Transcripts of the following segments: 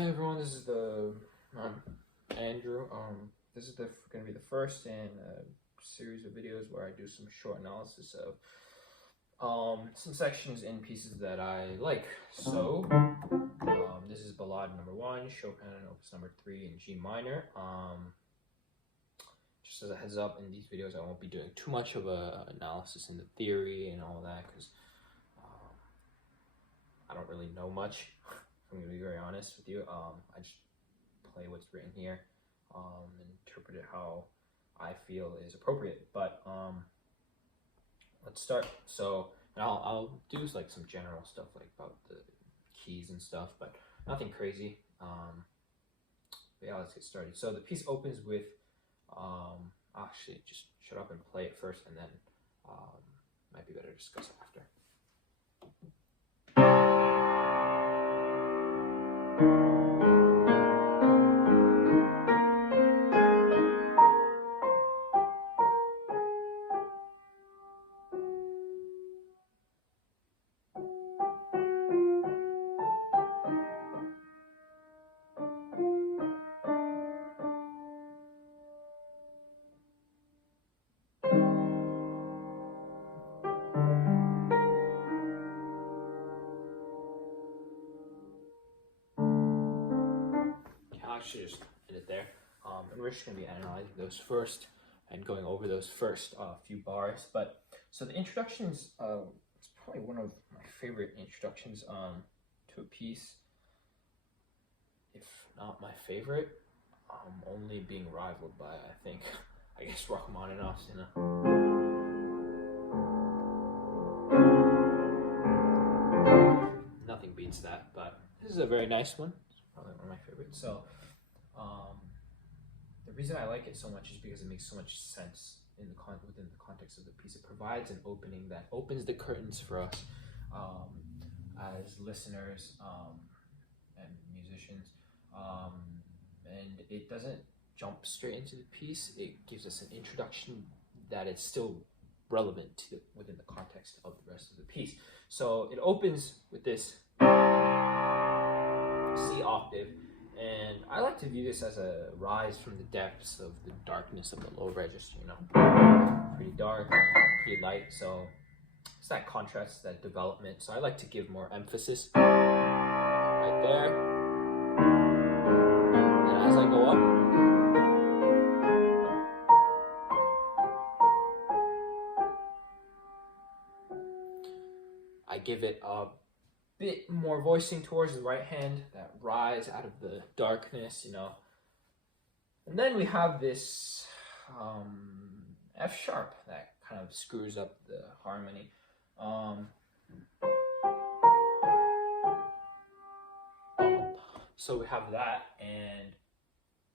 Hey everyone, this is Andrew. This is going to be the first in a series of videos where I do some short analysis of some sections in pieces that I like. So this is Ballade number 1, Chopin Opus number 3 in G minor. Just as a heads up, in these videos I won't be doing too much of a analysis in the theory and all that because I don't really know much. I'm going to be very honest with you. I just play what's written here and interpret it how I feel is appropriate. But let's start. So, and I'll do like some general stuff like about the keys and stuff, but nothing crazy. But yeah, let's get started. So the piece opens with actually just shut up and play it first, and then might be better to discuss it after. Actually just end it there, and we're just going to be analyzing those first and going over those first few bars. But so the introduction is it's probably one of my favorite introductions to a piece, if not my favorite, only being rivaled by I guess Rachmaninoff's, you know. Nothing beats that, but this is a very nice one. It's probably one of my favorites. So the reason I like it so much is because it makes so much sense within the context of the piece. It provides an opening that opens the curtains for us as listeners and musicians, and it doesn't jump straight into the piece. It gives us an introduction that is still relevant within the context of the rest of the piece. So it opens with this C octave, and I like to view this as a rise from the depths of the darkness of the low register, you know. Pretty dark, pretty light, so it's that contrast, that development. So I like to give more emphasis right there. And as I go up, I give it a bit more voicing towards the right hand, that rise out of the darkness, you know. And then we have this F sharp that kind of screws up the harmony. So we have that, and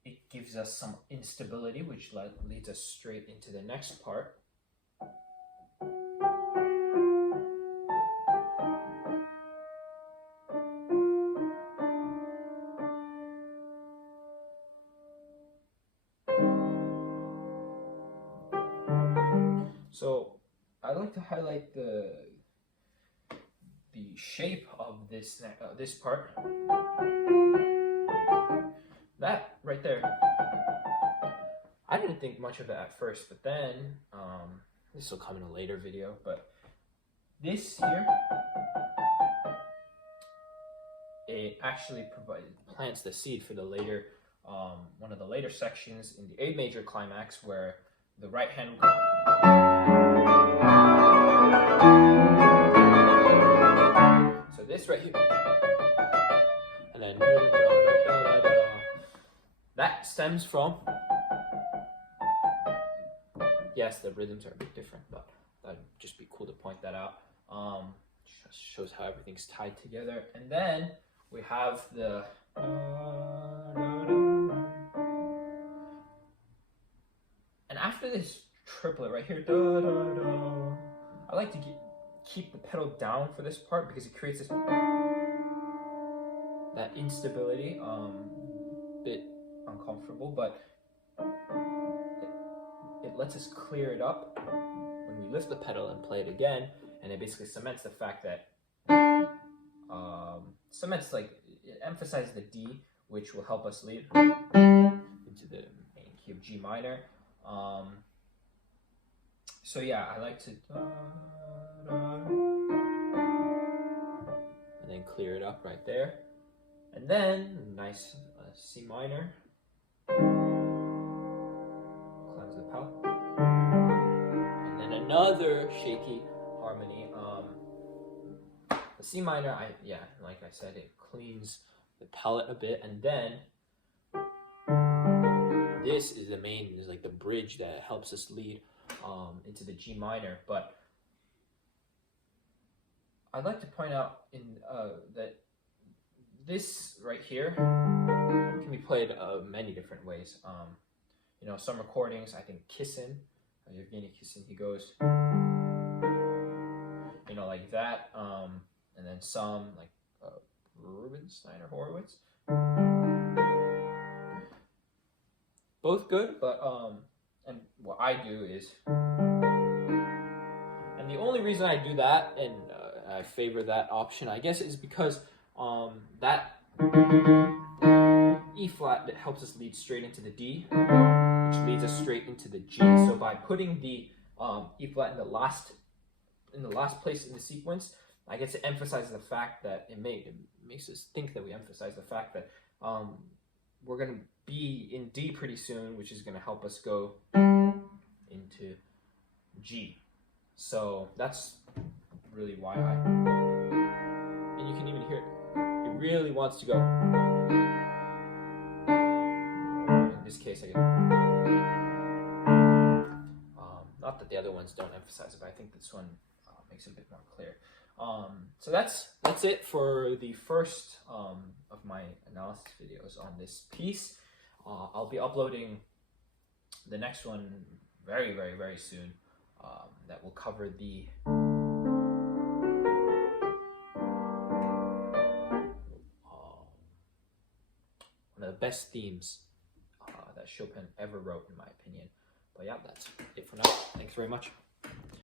it gives us some instability, which leads us straight into the next part. So I like to highlight the shape of this part. That right there, I didn't think much of it at first, but then this will come in a later video. But this here, it actually plants the seed for the later one of the later sections in the A major climax, where the right hand will go. So this right here, and then that stems from, yes, the rhythms are a bit different, but that'd just be cool to point that out. Just shows how everything's tied together. And then we have the and after this triplet right here, I like to keep the pedal down for this part because it creates this that instability, bit uncomfortable, but it lets us clear it up when we lift the pedal and play it again, and it basically cements the fact that it emphasizes the D which will help us lead into the main key of G minor. So yeah, I like to and then clear it up right there, and then nice C minor, cleanse the palate, and then another shaky harmony. The C minor, like I said, it cleans the palate a bit, and then this is the main, is like the bridge that helps us lead into the G minor. But I'd like to point out that this right here can be played many different ways. You know, some recordings, I think Kissin, Yevgeny Kissin, he goes, you know, like that, and then some like Rubinstein or Horowitz. Both good, but and what I do is, and the only reason I do that and I favor that option, I guess, is because that E flat that helps us lead straight into the D, which leads us straight into the G. So by putting the E flat in the last place in the sequence, I get to emphasize the fact that it makes us think that we emphasize the fact that we're going to be in D pretty soon, which is going to help us go into G. So that's really why and you can even hear it. It really wants to go. In this case, I get. Not that the other ones don't emphasize it, but I think this one makes it a bit more clear. So that's it for the first of my analysis videos on this piece. I'll be uploading the next one very, very, very soon. That will cover the one of the best themes that Chopin ever wrote, in my opinion. But yeah, that's it for now. Thanks very much.